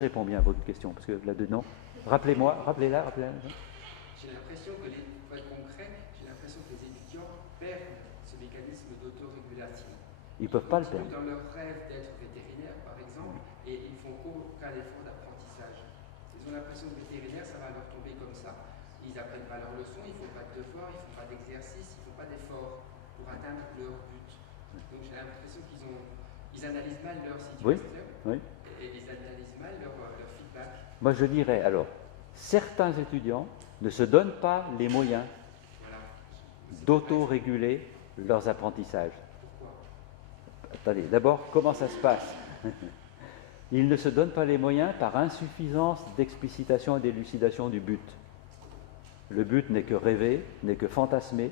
réponds bien à votre question, parce que là-dedans, rappelez-la. J'ai l'impression que pour être concret, j'ai l'impression que les étudiants perdent ce mécanisme d'autorégulation. Ils ne peuvent pas le perdre. Ils continuent dans leur rêve d'être vétérinaire, par exemple, et ils font aucun effort d'apprentissage. Ils ont l'impression que vétérinaire, ça va leur tomber comme ça. Ils n'apprennent pas leurs leçons, ils ne font pas de devoirs, ils ne font pas d'exercices, ils ne font pas d'efforts pour atteindre leur but. Donc j'ai l'impression qu'ils analysent mal leur situation et ils analysent mal leur feedback. Moi, je dirais, alors, certains étudiants ne se donnent pas les moyens d'autoréguler leurs apprentissages. Pourquoi? Attendez, d'abord, comment ça se passe? Ils ne se donnent pas les moyens par insuffisance d'explicitation et d'élucidation du but. Le but n'est que rêver, n'est que fantasmer,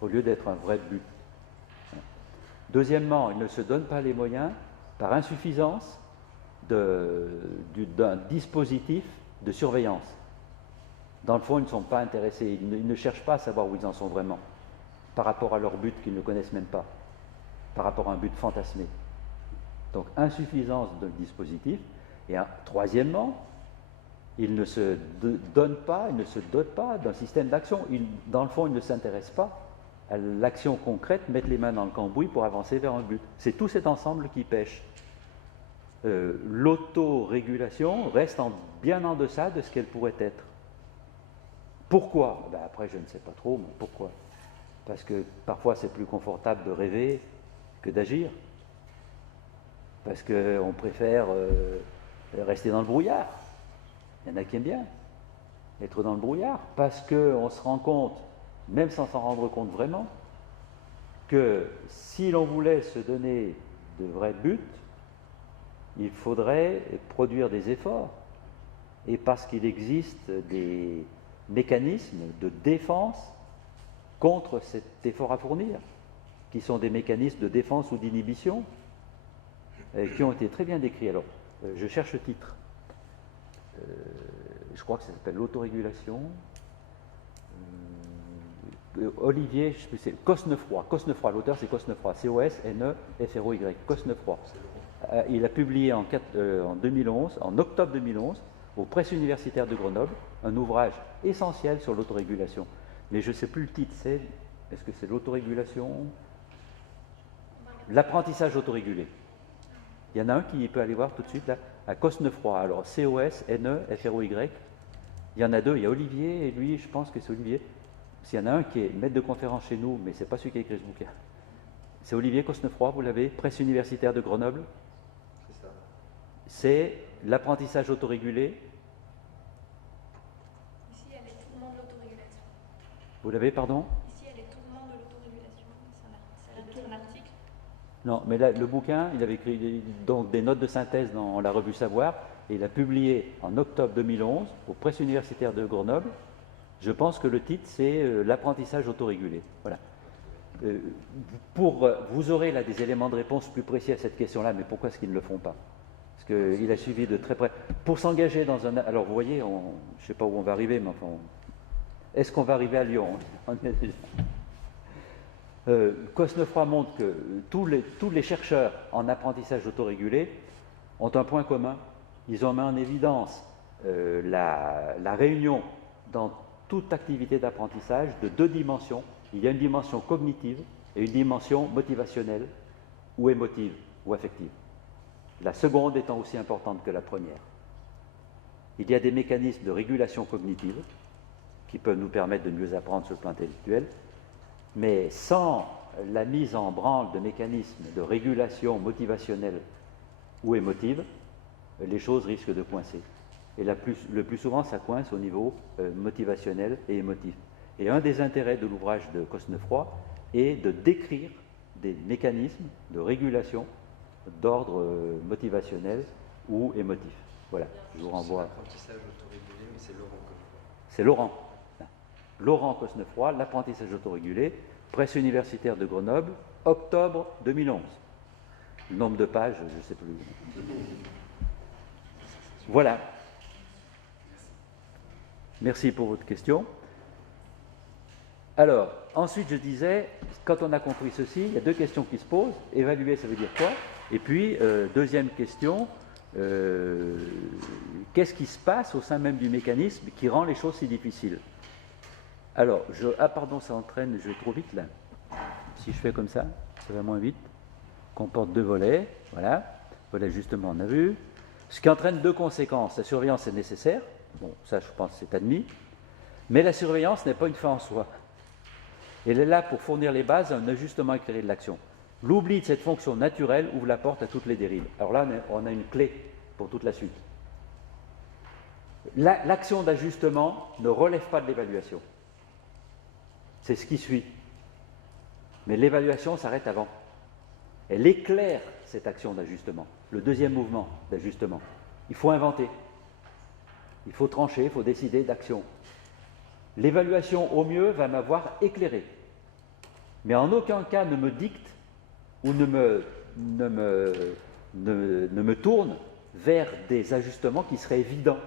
au lieu d'être un vrai but. Deuxièmement, ils ne se donnent pas les moyens par insuffisance d'un dispositif de surveillance. Dans le fond, ils ne sont pas intéressés, ils ne cherchent pas à savoir où ils en sont vraiment, par rapport à leur but qu'ils ne connaissent même pas, par rapport à un but fantasmé. Donc, insuffisance de dispositif. Et troisièmement, ils ne se donnent pas, ils ne se dotent pas d'un système d'action. Dans le fond, ils ne s'intéressent pas à l'action concrète, mettre les mains dans le cambouis pour avancer vers un but. C'est tout cet ensemble qui pêche. L'autorégulation reste bien en deçà de ce qu'elle pourrait être. Pourquoi? Après, je ne sais pas trop, mais pourquoi? Parce que parfois, c'est plus confortable de rêver que d'agir. Parce qu'on préfère rester dans le brouillard. Il y en a qui aiment bien être dans le brouillard. Parce qu'on se rend compte, même sans s'en rendre compte vraiment, que si l'on voulait se donner de vrais buts, il faudrait produire des efforts. Et parce qu'il existe des mécanismes de défense contre cet effort à fournir, qui sont des mécanismes de défense ou d'inhibition, qui ont été très bien décrits. Alors, je cherche le titre. Je crois que ça s'appelle l'autorégulation. Olivier, je sais plus, c'est Cosnefroy. Cosnefroy, l'auteur c'est Cosnefroy, C-O-S-N-E-F-R-O-Y. Cosnefroy. Il a publié en 2011, en octobre 2011, aux Presses universitaires de Grenoble, un ouvrage essentiel sur l'autorégulation. Mais je ne sais plus le titre, est-ce que c'est l'autorégulation? L'apprentissage autorégulé. Il y en a un qui peut aller voir tout de suite là, à Cosnefroy. Alors C-O-S-N-E-F-R-O-Y. Il y en a deux, il y a Olivier et lui, je pense que c'est Olivier. S'il y en a un qui est maître de conférence chez nous, mais ce n'est pas celui qui a écrit ce bouquin. C'est Olivier Cosnefroy, vous l'avez, Presse universitaire de Grenoble. C'est ça. C'est l'apprentissage autorégulé. Ici, il y a les tourments de l'autorégulation. Vous l'avez, pardon? Ici, il y a les tourments de l'autorégulation. C'est un article. Non, mais là, le bouquin, il avait écrit donc des notes de synthèse dans la revue Savoir, et il a publié en octobre 2011 aux Presses universitaires de Grenoble. Je pense que le titre, c'est l'apprentissage autorégulé. Voilà. Vous aurez là des éléments de réponse plus précis à cette question-là, mais pourquoi est-ce qu'ils ne le font pas? Parce qu'il a suivi de très près. Pour s'engager dans un... Alors, vous voyez, je ne sais pas où on va arriver, mais enfin... Est-ce qu'on va arriver à Lyon? Cosnefroy montre que tous les chercheurs en apprentissage autorégulé ont un point commun. Ils ont mis en évidence la réunion dans toute activité d'apprentissage de deux dimensions. Il y a une dimension cognitive et une dimension motivationnelle ou émotive ou affective. La seconde étant aussi importante que la première. Il y a des mécanismes de régulation cognitive qui peuvent nous permettre de mieux apprendre sur le plan intellectuel, mais sans la mise en branle de mécanismes de régulation motivationnelle ou émotive, les choses risquent de coincer. Et le plus souvent, ça coince au niveau motivationnel et émotif. Et un des intérêts de l'ouvrage de Cosnefroy est de décrire des mécanismes de régulation d'ordre motivationnel ou émotif. Voilà, je vous renvoie. L'apprentissage autorégulé, mais c'est Laurent Cosnefroy. C'est Laurent Cosnefroy, l'apprentissage autorégulé, Presse universitaire de Grenoble, octobre 2011. Le nombre de pages, je ne sais plus. Voilà. Merci pour votre question. Alors, ensuite, je disais, quand on a compris ceci, il y a deux questions qui se posent. Évaluer, ça veut dire quoi? Et puis, deuxième question, qu'est-ce qui se passe au sein même du mécanisme qui rend les choses si difficiles? Alors, pardon, ça entraîne, je vais trop vite là. Si je fais comme ça va moins vite. Comporte 2 volets, voilà. Volet justement, on a vu. Ce qui entraîne 2 conséquences. La surveillance est nécessaire, bon, ça je pense c'est admis, mais la surveillance n'est pas une fin en soi. Elle est là pour fournir les bases à un ajustement éclairé de l'action. L'oubli de cette fonction naturelle ouvre la porte à toutes les dérives. Alors là, on a une clé pour toute la suite. L'action d'ajustement ne relève pas de l'évaluation. C'est ce qui suit. Mais l'évaluation s'arrête avant. Elle éclaire cette action d'ajustement, le deuxième mouvement d'ajustement. Il faut inventer, il faut trancher, il faut décider d'action. L'évaluation, au mieux, va m'avoir éclairé, mais en aucun cas ne me dicte ou ne me tourne vers des ajustements qui seraient évidents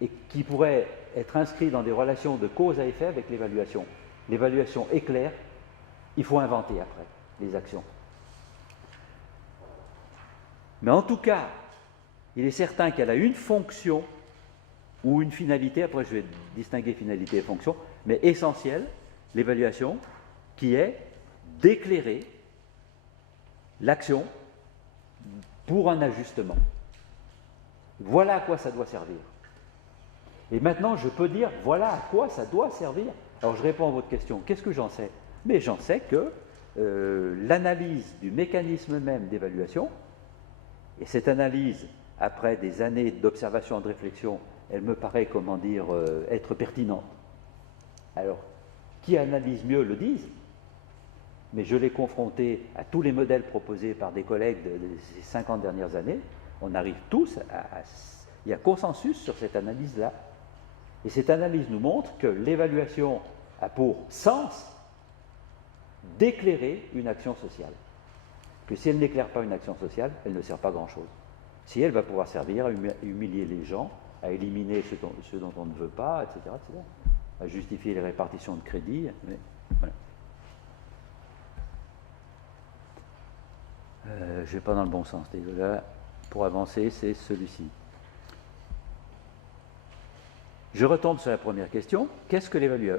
et qui pourraient être inscrits dans des relations de cause à effet avec l'évaluation. L'évaluation éclaire, il faut inventer après les actions. Mais en tout cas, il est certain qu'elle a une fonction ou une finalité, après je vais distinguer finalité et fonction, mais essentielle, l'évaluation, qui est d'éclairer l'action pour un ajustement. Voilà à quoi ça doit servir. Et maintenant, je peux dire, voilà à quoi ça doit servir. Alors je réponds à votre question, qu'est-ce que j'en sais? Mais j'en sais que l'analyse du mécanisme même d'évaluation, et cette analyse, après des années d'observation et de réflexion, elle me paraît, comment dire, être pertinente. Alors, qui analyse mieux le disent, mais je l'ai confronté à tous les modèles proposés par des collègues de ces 50 dernières années, on arrive tous il y a consensus sur cette analyse-là. Et cette analyse nous montre que l'évaluation a pour sens d'éclairer une action sociale. Que si elle n'éclaire pas une action sociale, elle ne sert pas grand-chose. Si elle va pouvoir servir à humilier les gens, à éliminer ceux dont on ne veut pas, etc., à justifier les répartitions de crédit, mais voilà. Je ne vais pas dans le bon sens. Là, pour avancer, c'est celui-ci. Je retombe sur la première question. Qu'est-ce que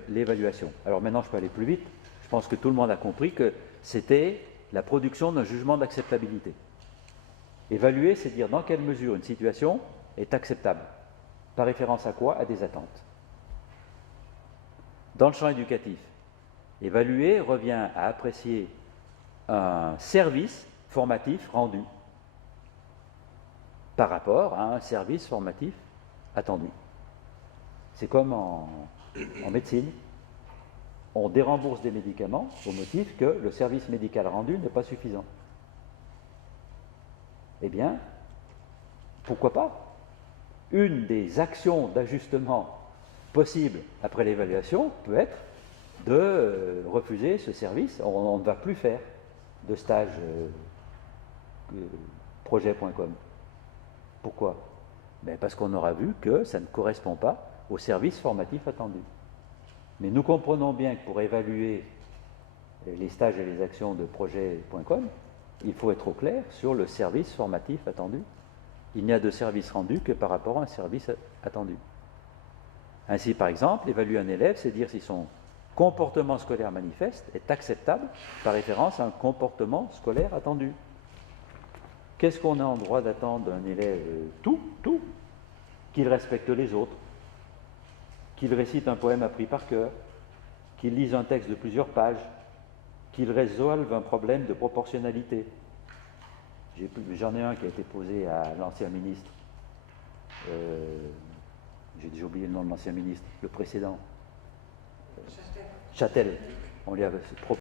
l'évaluation? Alors maintenant, je peux aller plus vite. Je pense que tout le monde a compris que c'était la production d'un jugement d'acceptabilité. Évaluer, c'est dire dans quelle mesure une situation est acceptable. Par référence à quoi? À des attentes. Dans le champ éducatif, évaluer revient à apprécier un service formatif rendu par rapport à un service formatif attendu. C'est comme en médecine. On dérembourse des médicaments au motif que le service médical rendu n'est pas suffisant. Eh bien, pourquoi pas? Une des actions d'ajustement possibles après l'évaluation peut être de refuser ce service. On ne va plus faire de stage projet.com. Pourquoi? Parce qu'on aura vu que ça ne correspond pas au service formatif attendu. Mais nous comprenons bien que pour évaluer les stages et les actions de projet.com, il faut être au clair sur le service formatif attendu. Il n'y a de service rendu que par rapport à un service attendu. Ainsi, par exemple, évaluer un élève, c'est dire si son comportement scolaire manifeste est acceptable par référence à un comportement scolaire attendu. Qu'est-ce qu'on a en droit d'attendre d'un élève? Tout. Qu'il respecte les autres, qu'il récite un poème appris par cœur, qu'il lise un texte de plusieurs pages, qu'il résolve un problème de proportionnalité. J'en ai un qui a été posé à l'ancien ministre. J'ai déjà oublié le nom de l'ancien ministre, le précédent. Châtel. On lui a proposé